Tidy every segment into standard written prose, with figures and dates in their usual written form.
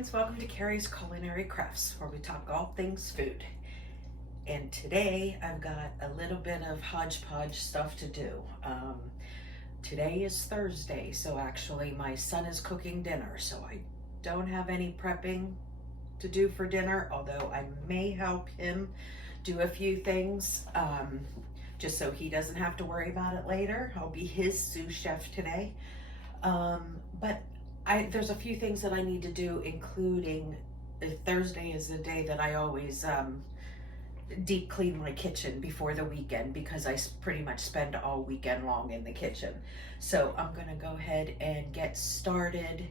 friends, welcome to Carrie's Culinary Crafts, where we talk all things food. And today I've got a little bit of hodgepodge stuff to do. Today is Thursday, so actually my son is cooking dinner, so I don't have any prepping to do for dinner, although I may help him do a few things, just so he doesn't have to worry about it later. I'll be his sous chef today. But there's a few things that I need to do, including Thursday is the day that I always deep clean my kitchen before the weekend, because I pretty much spend all weekend long in the kitchen. So I'm gonna go ahead and get started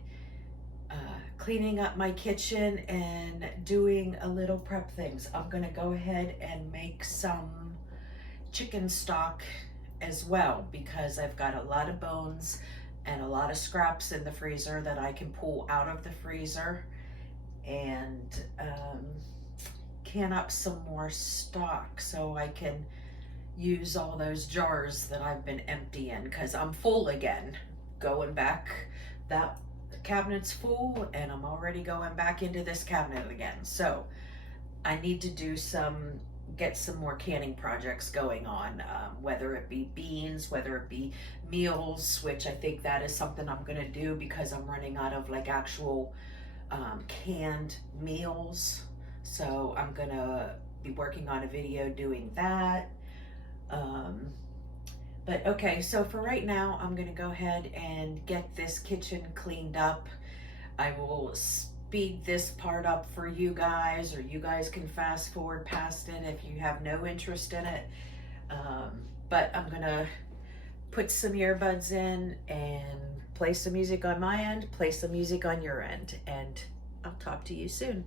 cleaning up my kitchen and doing a little prep things. I'm gonna go ahead and make some chicken stock as well, because I've got a lot of bones and a lot of scraps in the freezer that I can pull out of the freezer and can up some more stock so I can use all those jars that I've been emptying, because I'm full again. Going back, that cabinet's full and I'm already going back into this cabinet again. So I need to do get some more canning projects going on, whether it be beans, whether it be meals, which I think that is something I'm gonna do because I'm running out of like actual canned meals. So I'm gonna be working on a video doing that. But okay, so for right now, I'm gonna go ahead and get this kitchen cleaned up. I will speed this part up for you guys, or you guys can fast forward past it if you have no interest in it. But I'm gonna put some earbuds in and play some music on my end, play some music on your end, and I'll talk to you soon.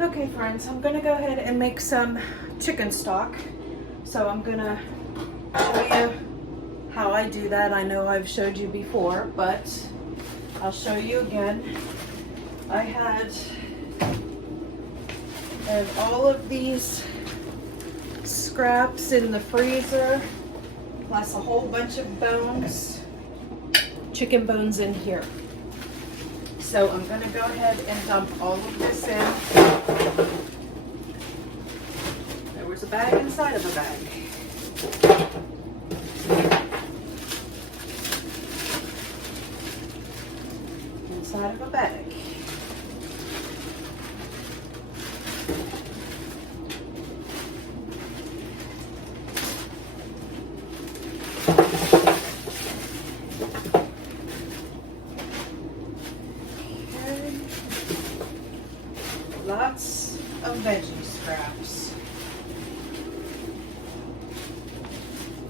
Okay friends, I'm gonna go ahead and make some chicken stock. So I'm gonna show you how I do that. I know I've showed you before, but I'll show you again. I had all of these scraps in the freezer, plus a whole bunch of bones, chicken bones in here. So I'm going to go ahead and dump all of this in. There was a bag inside of a bag. Inside of a bag. Lots of veggie scraps.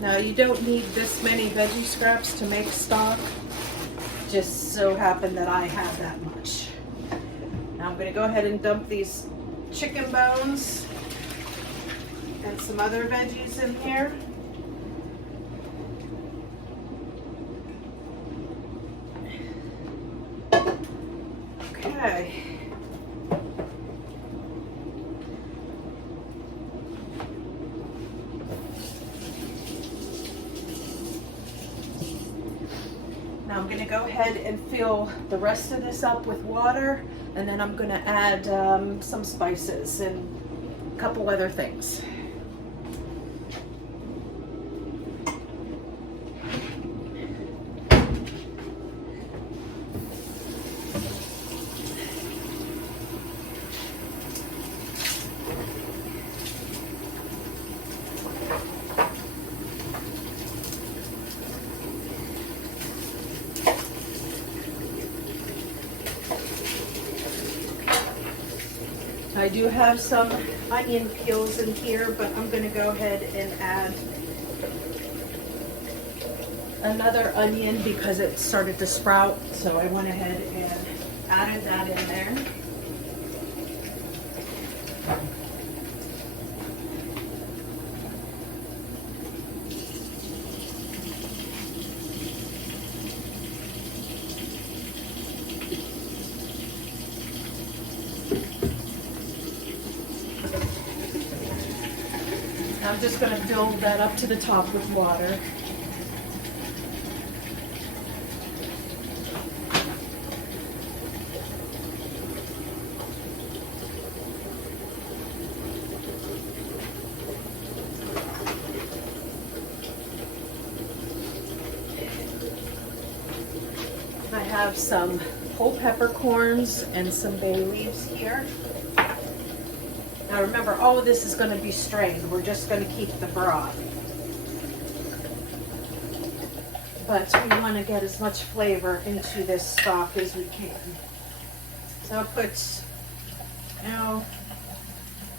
Now you don't need this many veggie scraps to make stock. Just so happened that I have that much. Now Now I'm going to go ahead and dump these chicken bones and some other veggies in here. Okay. Now I'm going to go ahead and fill the rest of this up with water, and then I'm going to add some spices and a couple other things. I do have some onion peels in here, but I'm going to go ahead and add another onion because it started to sprout, so I went ahead and added that in there. I'm just going to fill that up to the top with water. I have some whole peppercorns and some bay leaves here. Now remember, all of this is going to be strained. We're just going to keep the broth. But we want to get as much flavor into this stock as we can. So I'll put,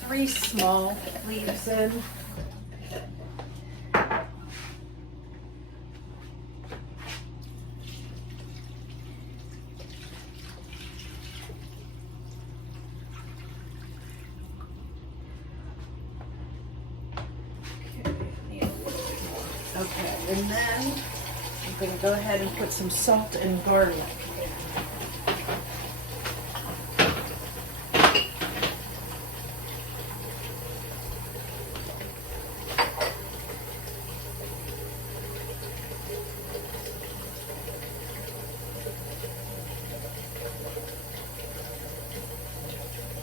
3 small leaves in. Okay, and then I'm going to go ahead and put some salt and garlic.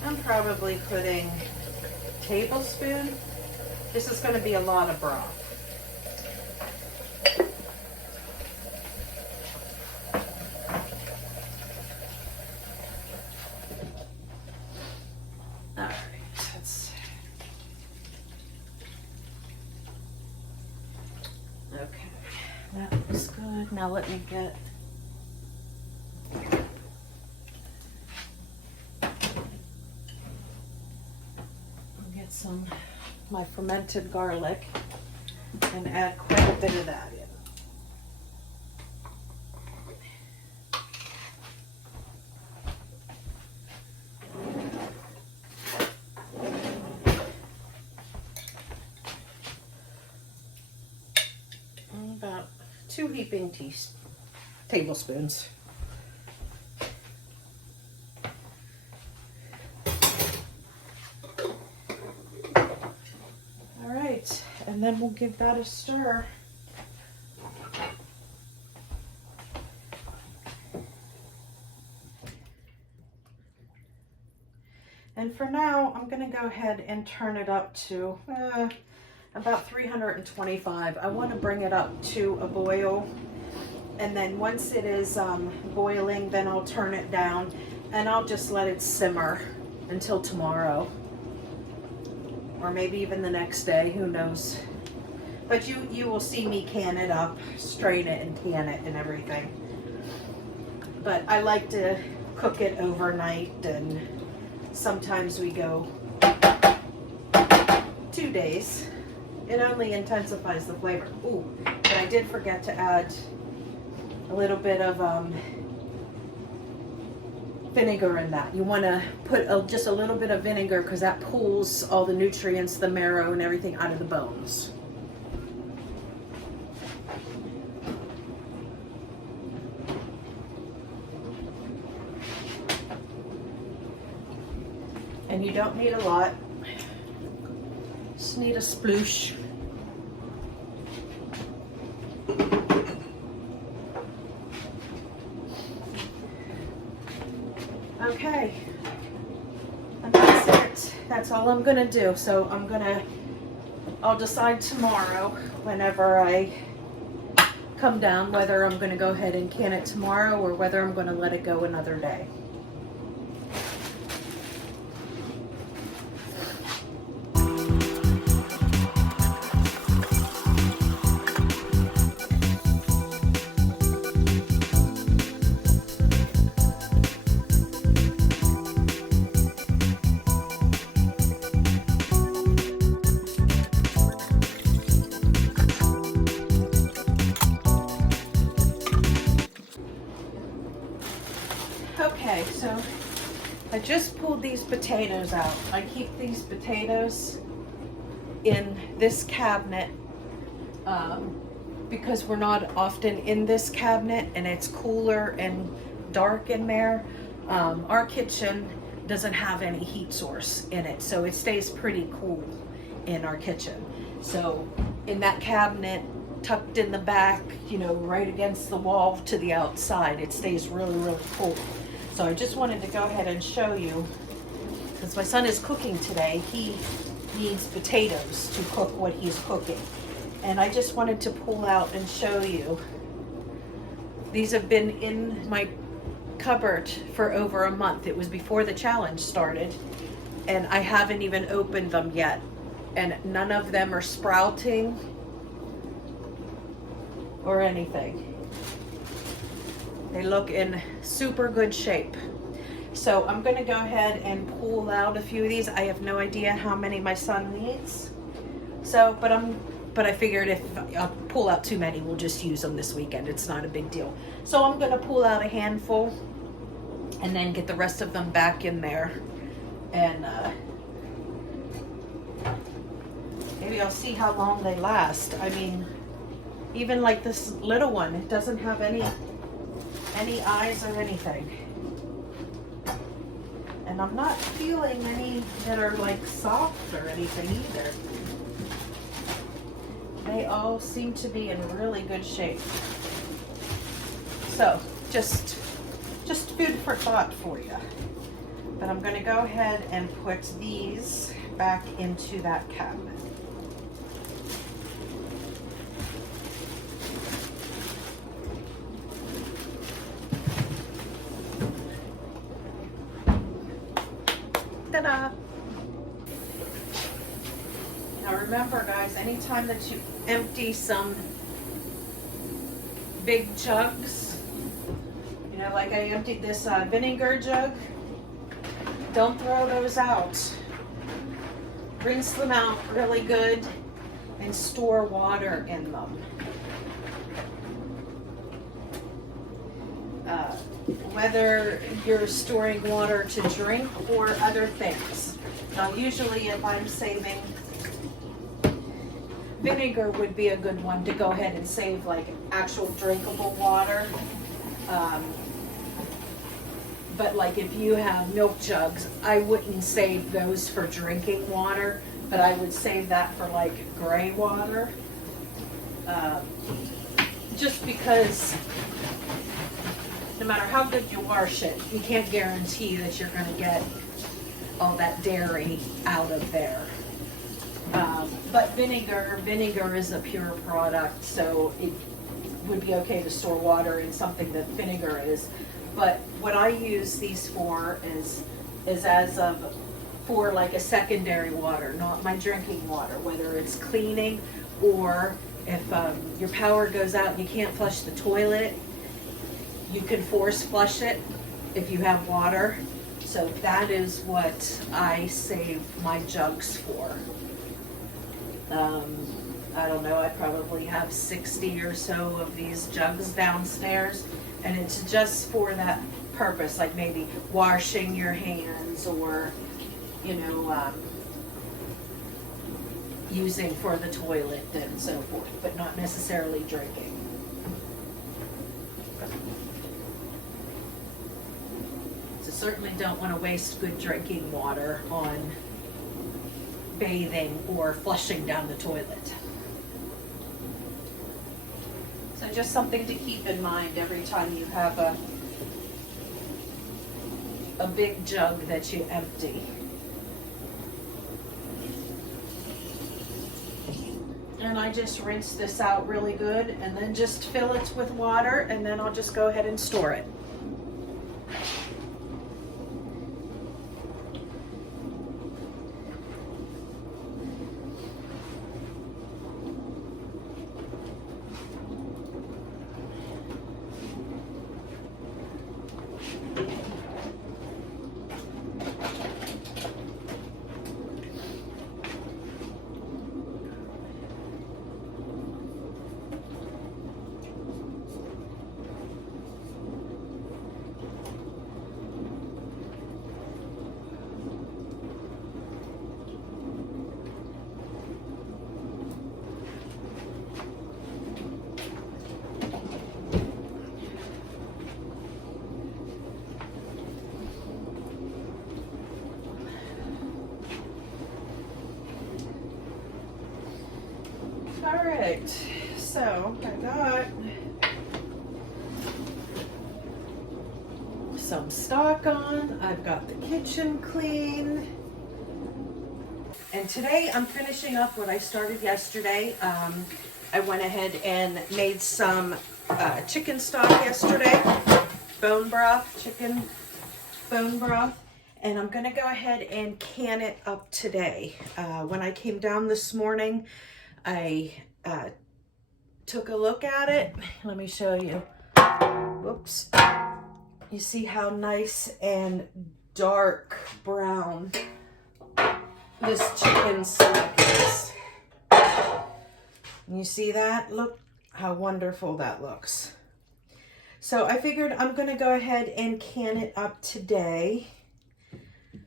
I'm probably putting a tablespoon. This is going to be a lot of broth. Okay, that looks good. Now let me get some my fermented garlic and add quite a bit of that in. About 2 heaping tablespoons. All right, and then we'll give that a stir. And for now, I'm going to go ahead and turn it up to about 325. I want to bring it up to a boil, and then once it is boiling, then I'll turn it down and I'll just let it simmer until tomorrow, or maybe even the next day, who knows. But you will see me can it up, strain it and can it and everything. But I like to cook it overnight, and sometimes we go 2 days. It only intensifies the flavor. Ooh, but I did forget to add a little bit of vinegar in that. You want to put just a little bit of vinegar because that pulls all the nutrients, the marrow and everything out of the bones. And you don't need a lot. Just need a sploosh. Okay, and that's it. That's all I'm gonna do. So I'll decide tomorrow whenever I come down whether I'm gonna go ahead and can it tomorrow or whether I'm gonna let it go another day. Okay, so I just pulled these potatoes out. I keep these potatoes in this cabinet because we're not often in this cabinet and it's cooler and dark in there. Our kitchen doesn't have any heat source in it, so it stays pretty cool in our kitchen. So in that cabinet, tucked in the back, you know, right against the wall to the outside, it stays really, really cool. So I just wanted to go ahead and show you, since my son is cooking today, he needs potatoes to cook what he's cooking. And I just wanted to pull out and show you. These have been in my cupboard for over a month. It was before the challenge started, and I haven't even opened them yet. And none of them are sprouting or anything. They look in super good shape. So I'm gonna go ahead and pull out a few of these. I have no idea how many my son needs. So, but I figured if I'll pull out too many, we'll just use them this weekend. It's not a big deal. So I'm gonna pull out a handful and then get the rest of them back in there. And maybe I'll see how long they last. I mean, even like this little one, it doesn't have any eyes or anything. And I'm not feeling any that are like soft or anything either. They all seem to be in really good shape. So just food for thought for you. But I'm gonna go ahead and put these back into that cabinet. Ta-da! Now remember, guys, anytime that you empty some big jugs, you know, like I emptied this vinegar jug, don't throw those out. Rinse them out really good and store water in them. Whether you're storing water to drink or other things. Now usually if I'm saving, vinegar would be a good one to go ahead and save, like actual drinkable water. But like if you have milk jugs, I wouldn't save those for drinking water, but I would save that for like gray water. Just because no matter how good you wash it, you can't guarantee that you're going to get all that dairy out of there. But vinegar is a pure product, so it would be okay to store water in something that vinegar is. But what I use these for is for like a secondary water, not my drinking water, whether it's cleaning or if your power goes out and you can't flush the toilet, you can force flush it if you have water. So that is what I save my jugs for. I don't know, I probably have 60 or so of these jugs downstairs, and it's just for that purpose, like maybe washing your hands or, you know, using for the toilet and so forth, but not necessarily drinking. So certainly don't want to waste good drinking water on bathing or flushing down the toilet. So just something to keep in mind every time you have a big jug that you empty. And I just rinse this out really good and then just fill it with water, and then I'll just go ahead and store it. Alright, so I got some stock on, I've got the kitchen clean, and today I'm finishing up what I started yesterday. I went ahead and made some chicken stock yesterday, chicken bone broth, and I'm gonna go ahead and can it up today. When I came down this morning, I took a look at it. Let me show you. Whoops. You see how nice and dark brown this chicken stock is. You see that? Look how wonderful that looks. So I figured I'm going to go ahead and can it up today,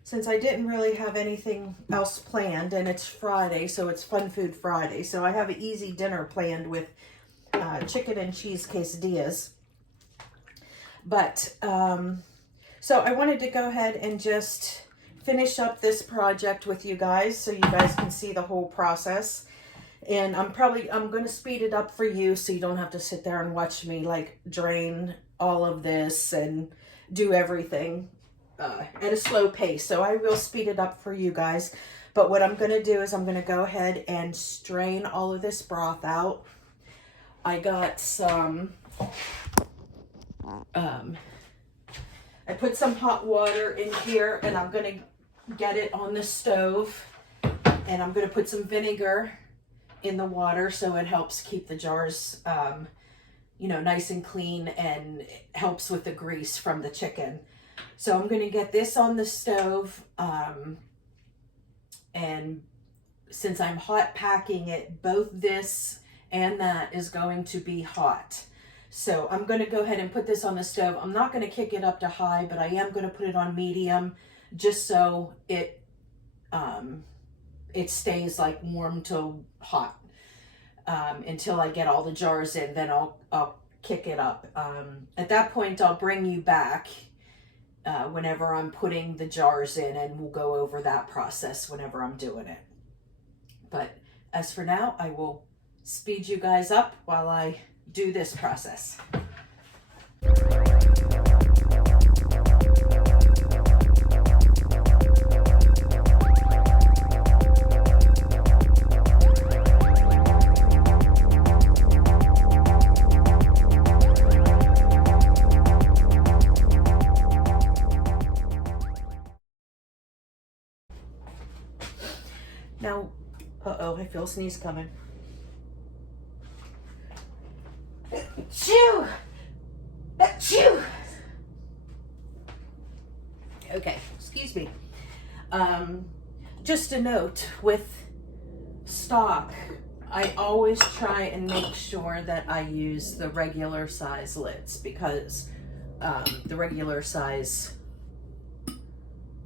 since I didn't really have anything else planned, and it's Friday, so it's Fun Food Friday. So I have an easy dinner planned with chicken and cheese quesadillas. But, so I wanted to go ahead and just finish up this project with you guys so you guys can see the whole process. And I'm going to speed it up for you so you don't have to sit there and watch me like drain all of this and do everything at a slow pace. So I will speed it up for you guys. But what I'm going to do is I'm going to go ahead and strain all of this broth out. I got some, I put some hot water in here, and I'm going to get it on the stove, and I'm going to put some vinegar in the water so it helps keep the jars, you know, nice and clean, and helps with the grease from the chicken. So I'm going to get this on the stove, and since I'm hot packing it, both this and that is going to be hot. So I'm going to go ahead and put this on the stove. I'm not going to kick it up to high, but I am going to put it on medium just so it stays like warm to hot until I get all the jars in. Then I'll kick it up. At that point, I'll bring you back whenever I'm putting the jars in, and we'll go over that process whenever I'm doing it. But as for now, I will speed you guys up while I do this process. Now, uh-oh, I feel a sneeze coming. Achoo! Achoo! Okay, excuse me. Just a note, with stock, I always try and make sure that I use the regular size lids, because the regular size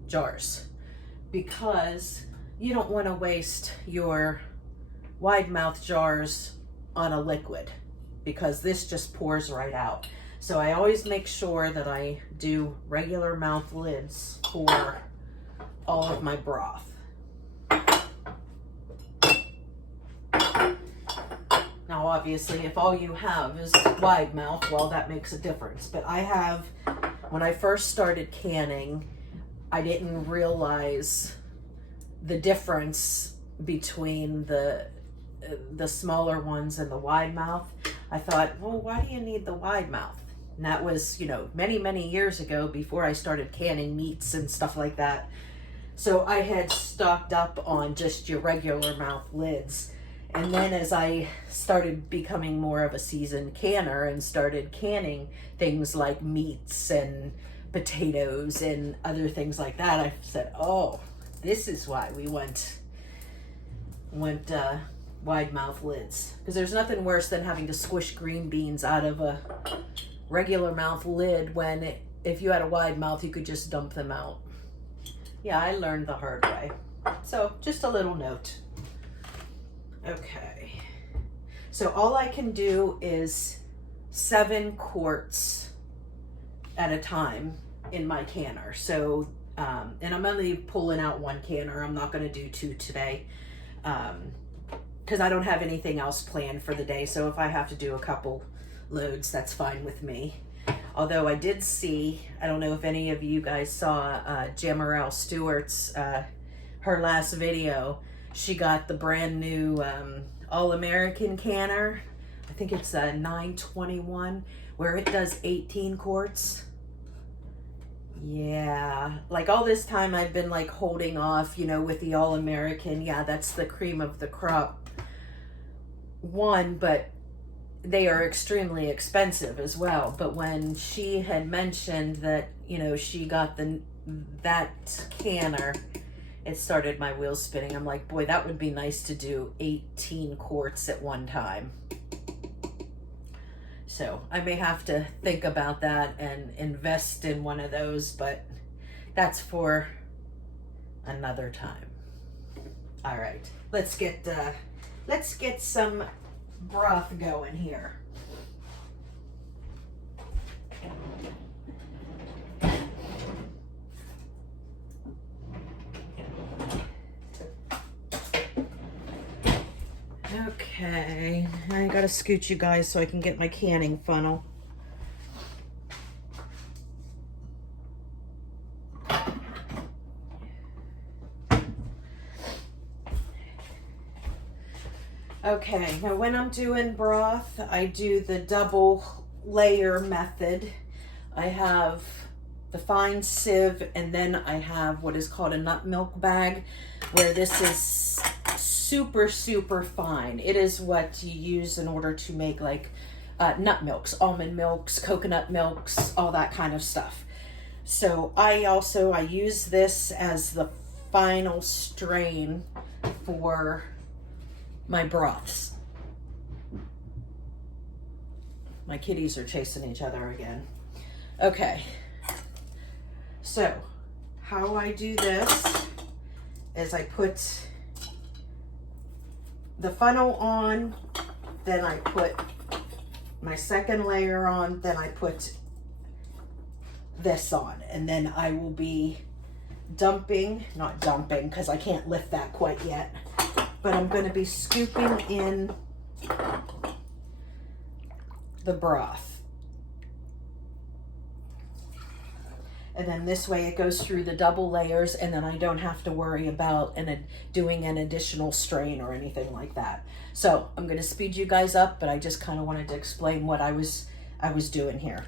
jars, because you don't want to waste your wide mouth jars on a liquid, because this just pours right out. So I always make sure that I do regular mouth lids for all of my broth. Now obviously if all you have is wide mouth, well, that makes a difference. But I have, when I first started canning, I didn't realize the difference between the smaller ones and the wide mouth. I thought, well, why do you need the wide mouth? And that was, you know, many, many years ago, before I started canning meats and stuff like that. So I had stocked up on just your regular mouth lids. And then as I started becoming more of a seasoned canner and started canning things like meats and potatoes and other things like that, I said, oh, this is why we went wide mouth lids. Because there's nothing worse than having to squish green beans out of a regular mouth lid when if you had a wide mouth, you could just dump them out. Yeah, I learned the hard way. So just a little note. Okay. So all I can do is 7 quarts at a time in my canner. So, and I'm only pulling out 1 canner. I'm not going to do 2 today. Because I don't have anything else planned for the day. So if I have to do a couple loads, that's fine with me. Although I did see, I don't know if any of you guys saw Jamarelle Stewart's, her last video. She got the brand new All-American canner. I think it's a 921, where it does 18 quarts. Yeah, like all this time I've been like holding off, you know, with the All-American. Yeah, that's the cream of the crop one, but they are extremely expensive as well. But when she had mentioned that, you know, she got that canner, it started my wheels spinning. I'm like, boy, that would be nice to do 18 quarts at one time. So I may have to think about that and invest in one of those, but that's for another time. All right, let's get some broth going here. Okay, I gotta scoot you guys so I can get my canning funnel. Okay, now when I'm doing broth, I do the double layer method. I have the fine sieve, and then I have what is called a nut milk bag, where this is super, super fine. It is what you use in order to make like nut milks, almond milks, coconut milks, all that kind of stuff. So I use this as the final strain for my broths. My kitties are chasing each other again. Okay, so how I do this is I put the funnel on, then I put my second layer on, then I put this on, and then I will be not dumping because I can't lift that quite yet, but I'm going to be scooping in the broth. And then this way it goes through the double layers, and then I don't have to worry about doing an additional strain or anything like that. So I'm going to speed you guys up, but I just kind of wanted to explain what I was doing here.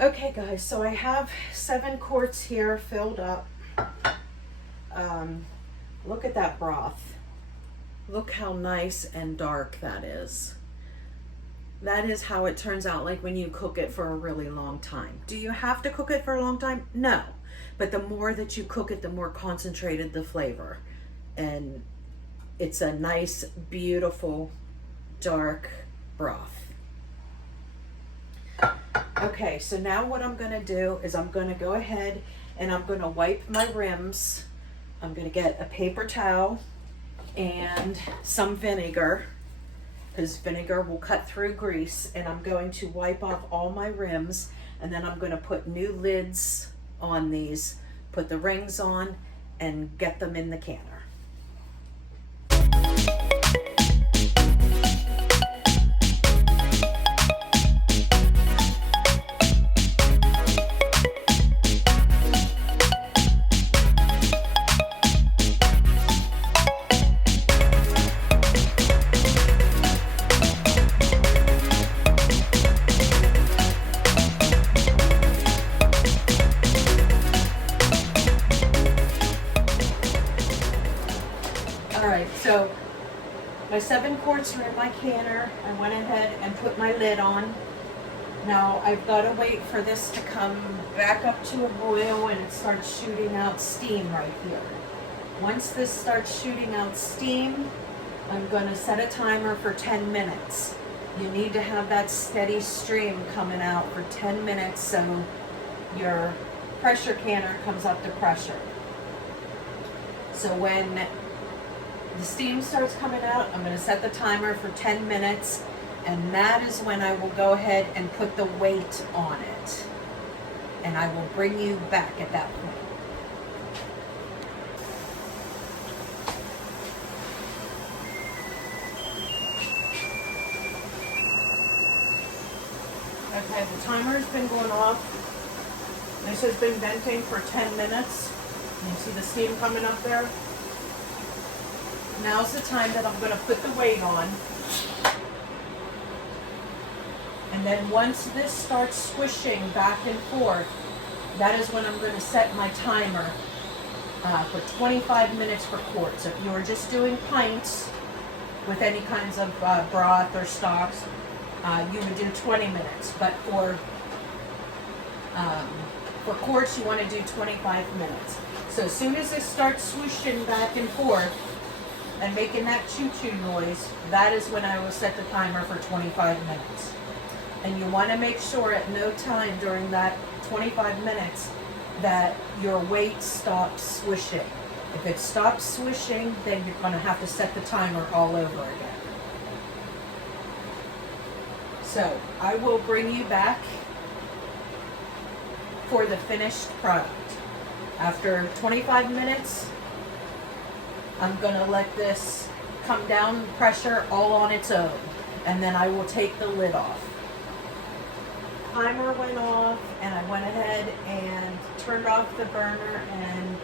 Okay guys, so I have 7 quarts here filled up. Look at that broth. Look how nice and dark that is. That is how it turns out, like when you cook it for a really long time. Do you have to cook it for a long time? No. But the more that you cook it, the more concentrated the flavor. And it's a nice, beautiful, dark broth. Okay, so now what I'm gonna do is I'm gonna go ahead and I'm gonna wipe my rims. I'm gonna get a paper towel and some vinegar, because vinegar will cut through grease, and I'm going to wipe off all my rims, and then I'm gonna put new lids on these, put the rings on, and get them in the canner. So my 7 quarts are in my canner. I went ahead and put my lid on. Now I've got to wait for this to come back up to a boil and it starts shooting out steam right here. Once this starts shooting out steam, I'm going to set a timer for 10 minutes. You need to have that steady stream coming out for 10 minutes so your pressure canner comes up to pressure. So when the steam starts coming out, I'm going to set the timer for 10 minutes, and that is when I will go ahead and put the weight on it. And I will bring you back at that point. Okay, the timer's been going off. This has been venting for 10 minutes. You see the steam coming up there? Now's the time that I'm going to put the weight on. And then once this starts swishing back and forth, that is when I'm going to set my timer for 25 minutes per quart. So if you were just doing pints with any kinds of broth or stocks, you would do 20 minutes. But for quarts, you want to do 25 minutes. So as soon as this starts swooshing back and forth and making that choo-choo noise, that is when I will set the timer for 25 minutes. And you want to make sure at no time during that 25 minutes that your weight stops swishing. If it stops swishing, then you're going to have to set the timer all over again. So I will bring you back for the finished product. After 25 minutes, I'm going to let this come down pressure all on its own, and then I will take the lid off. Timer went off, and I went ahead and turned off the burner and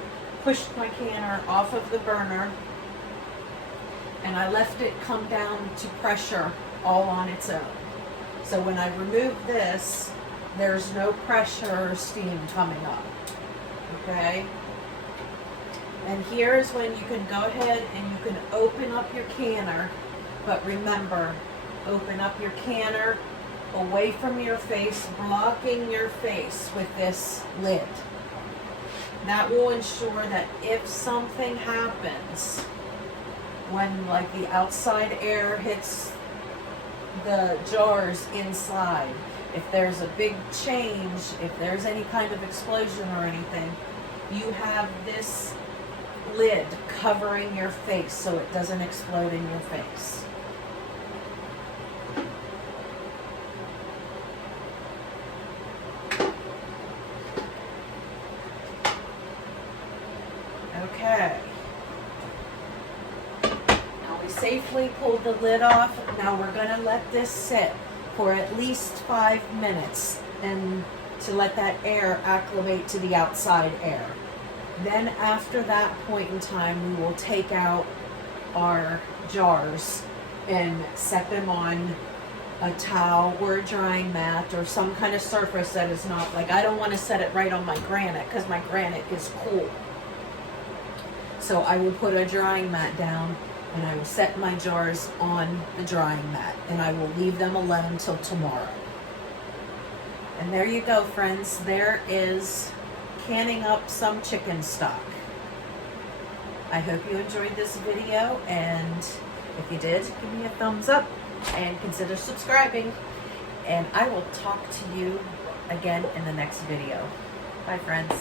pushed my canner off of the burner, and I left it come down to pressure all on its own. So when I remove this, there's no pressure or steam coming up. Okay? And here is when you can go ahead and you can open up your canner, but remember, open up your canner away from your face, blocking your face with this lid. That will ensure that if something happens, when like the outside air hits the jars inside, if there's a big change, if there's any kind of explosion or anything, you have this lid covering your face so it doesn't explode in your face. Okay. Now we safely pulled the lid off. Now we're going to let this sit for at least 5 minutes and to let that air acclimate to the outside air. Then after that point in time, we will take out our jars and set them on a towel or a drying mat or some kind of surface that is not, like, I don't want to set it right on my granite because my granite is cool. So I will put a drying mat down and I will set my jars on the drying mat and I will leave them alone till tomorrow. And there you go, friends. There is canning up some chicken stock. I hope you enjoyed this video, and if you did, give me a thumbs up and consider subscribing. And I will talk to you again in the next video. Bye, friends.